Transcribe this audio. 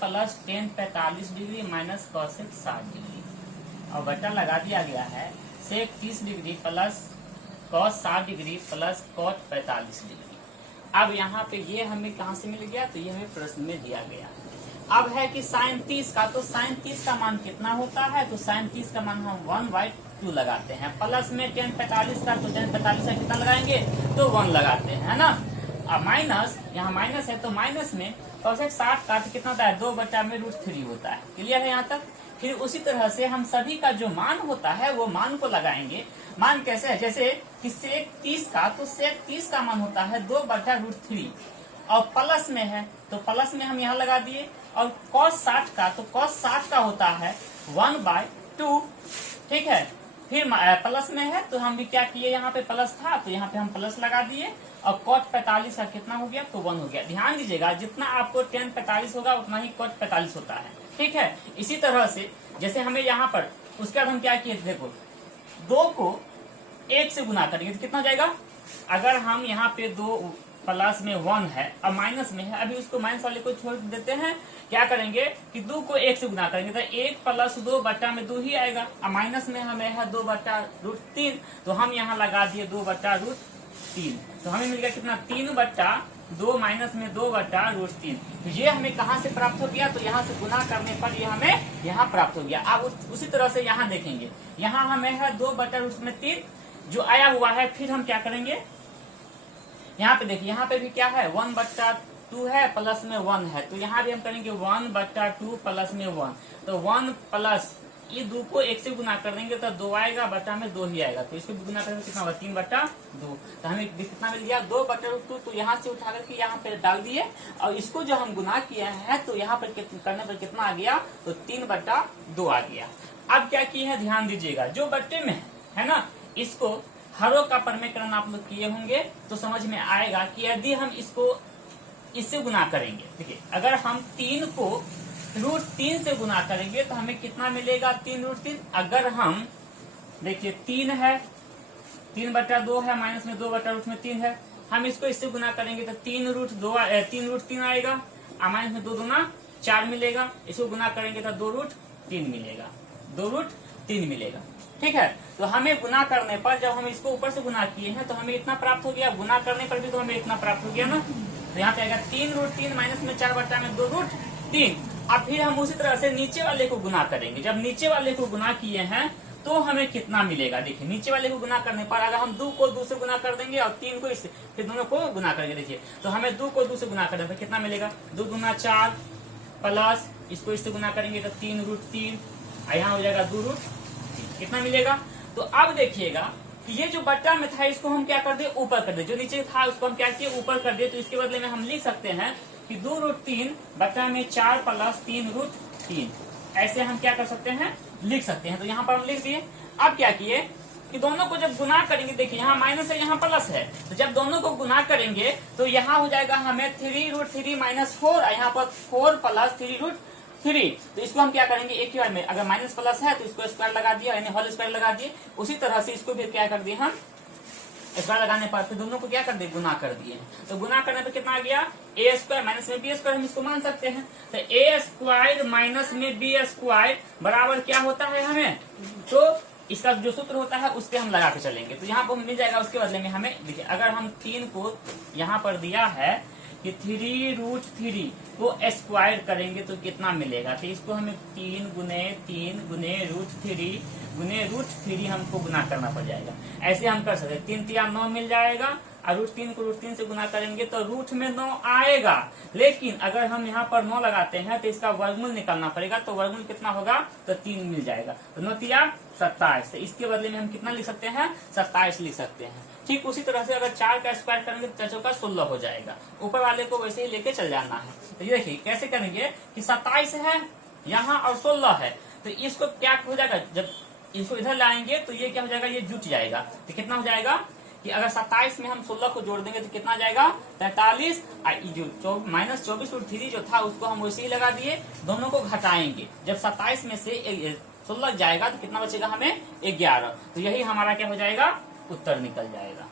Plus ten 45 degree minus cosec 60 degree और बटा लगा दिया गया है sec 30 degree plus cos 60 degree plus cot 45 degree. अब यहाँ पे ये हमें कहाँ से मिल गया, तो ये हमें प्रश्न में दिया गया। अब है कि साइन 30 का, तो साइन 30 का मान कितना होता है, तो साइन 30 का मान हम 1/2 लगाते हैं। प्लस में टेन 45 का, तो टेन 45 का कितना लगाएंगे, तो 1 लगाते हैं, है ना। अब माइनस, यहाँ माइनस है तो माइनस में कॉसेक 60 का तो कितना होता है, 2/√3 होता है। क्लियर है यहाँ तक। फिर उसी तरह से हम सभी का जो मान होता है वो मान को लगाएंगे। मान कैसे है, जैसे कि सेक 30 का, तो सेक 30 का मान होता है 2/√3 और प्लस में है तो प्लस में हम यहाँ लगा दिए। और कॉस 60 का, तो कॉस 60 का होता है 1/2, ठीक है। फिर प्लस में है तो हम भी क्या किए, यहाँ पे प्लस था तो यहाँ पे हम प्लस लगा दिए। और कॉट 45 का कितना हो गया, तो 1 हो गया। ध्यान दीजिएगा जितना आपको टेन 45 होगा उतना ही कॉट 45 होता है, ठीक है। इसी तरह से जैसे हमें यहाँ पर उसके बाद हम क्या किए, देखो 2 को 1 से गुना करेंगे तो कितना हो जाएगा। अगर हम यहाँ पे 2 प्लस में 1 है और माइनस में है, अभी उसको माइनस वाले को छोड़ देते हैं। क्या करेंगे कि 2 को 1 से गुना करेंगे तो 1 + 2/2 ही आएगा। और माइनस में हमें है 2/√3 तो हम यहाँ लगा दिए 2/√3 तो हमें मिल गया कितना, 3/2 माइनस में 2/√3। तो ये हमें कहाँ से प्राप्त हो गया, तो यहाँ से गुना करने पर ये हमें यहाँ प्राप्त हो गया। अब उसी तरह से यहाँ देखेंगे, यहाँ हमें है 2/√3 जो आया हुआ है। फिर हम क्या करेंगे, यहाँ पे देखिए यहाँ पे भी क्या है 1/2 है प्लस में 1 है, तो यहाँ भी हम करेंगे 1/2 प्लस में 1। तो 1 प्लस ये 2 को 1 से गुना कर देंगे तो 2 आएगा, बटा में 2 ही आएगा। तो इसको गुना करेंगे कितना होगा, 3/2। तो हमें कितना मिल गया, 2/2। तो यहाँ से उठा करके यहाँ पे डाल दिए और इसको जो हम गुना किए हैं तो यहाँ पर करने पर कितना आ गया, तो 3/2 आ गया। अब क्या किए हैं, ध्यान दीजिएगा, जो बट्टे में है ना, इसको हरों का परमेकरण आप लोग किए होंगे तो समझ में आएगा कि यदि हम इसको इससे गुना करेंगे, देखिए अगर हम 3 को √3 से गुना करेंगे तो हमें कितना मिलेगा, 3√3। अगर हम देखिए 3 है, 3/2 है, माइनस में 2/√3 है, हम इसको इससे गुना करेंगे तो 3√3 आएगा और माइनस में 2 दूना 4 मिलेगा। इसको गुना करेंगे तो 2√3 मिलेगा, 2√3 मिलेगा, ठीक है। तो हमें गुना करने पर जब हम इसको ऊपर से गुना किए हैं तो हमें इतना प्राप्त हो गया, गुना करने पर भी तो हमें इतना प्राप्त हो गया ना। तो यहाँ पे आएगा 3√3 माइनस में 4/2√3। अब फिर हम उसी तरह से नीचे वाले को गुना करेंगे। जब नीचे वाले को गुना किए हैं तो हमें कितना मिलेगा, देखिए नीचे वाले को गुना करने पर अगर हम 2 को 2 से गुना कर देंगे और 3 को इससे, फिर दोनों को गुना करेंगे। देखिए तो हमें 2 को 2 से गुना करने पर कितना मिलेगा, 2 दूना 4 प्लस इसको इससे गुना करेंगे तो 3√3, यहाँ हो जाएगा 2√3, कितना मिलेगा। तो अब देखिएगा कि ये जो बट्टा में था इसको हम क्या कर दिए, ऊपर कर दिए, जो नीचे था उसको हम क्या किए, ऊपर कर दिए। तो इसके बदले में हम लिख सकते हैं कि 2√3 बट्टा में 4 प्लस 3√3, ऐसे हम क्या कर सकते हैं, लिख सकते हैं। तो यहाँ पर हम लिख दिए। अब क्या किए कि दोनों को जब गुना करेंगे, देखिए यहाँ माइनस है यहाँ प्लस है, तो जब दोनों को गुना करेंगे तो यहाँ हो जाएगा हमें 3√3 माइनस 4, यहाँ पर 4 प्लस 3√3। तो इसको हम क्या करेंगे, एक ही बार में, अगर माइनस प्लस है तो इसको स्क्वायर लगा दिया, यानी होल स्क्वायर लगा दिए। उसी तरह से इसको भी क्या कर दिए, हम स्क्वायर लगाने पर फिर दोनों को क्या कर दिए, गुना कर दिए। तो गुना करने पर कितना आ गया, a² माइनस में b² हम इसको मान सकते हैं। तो a² माइनस में b² बराबर क्या होता है हमें, तो इसका जो सूत्र होता है उस पर हम लगा के चलेंगे तो यहाँ पर मिल जाएगा। उसके बदले में हमें देखिए, अगर हम 3 को यहाँ पर दिया है कि 3√3 को स्क्वायर करेंगे तो कितना मिलेगा, तो इसको हमें 3 गुने √3 हमको गुना करना पड़ जाएगा। ऐसे हम कर सकते हैं, 3 × 9 मिल जाएगा और √3 को √3 से गुना करेंगे तो रूट में 9 आएगा। लेकिन अगर हम यहाँ पर 9 लगाते हैं तो इसका वर्गमूल निकालना पड़ेगा, तो वर्गमूल कितना होगा, तो 3 मिल जाएगा। तो 9 × 27, तो इसके बदले में हम कितना लिख सकते हैं, 27 लिख सकते हैं। ठीक उसी तरह से अगर 4 का स्क्वायर करेंगे तो 4 का 16 हो जाएगा। ऊपर वाले को वैसे ही लेके चल जाना है। तो ये देखिए कैसे करेंगे कि 27 है यहाँ और 16 है, तो इसको क्या हो जाएगा, जब इसको इधर लाएंगे तो ये क्या हो जाएगा, ये जुट जाएगा। तो कितना हो जाएगा कि अगर 27 में हम 16 को जोड़ देंगे तो कितना जाएगा, 43। जो -24√3 जो था उसको हम वैसे ही लगा दिए, दोनों को घटाएंगे। जब 27 में से 16 जाएगा तो कितना बचेगा हमें, 11। तो यही हमारा क्या हो जाएगा, उत्तर निकल जाएगा।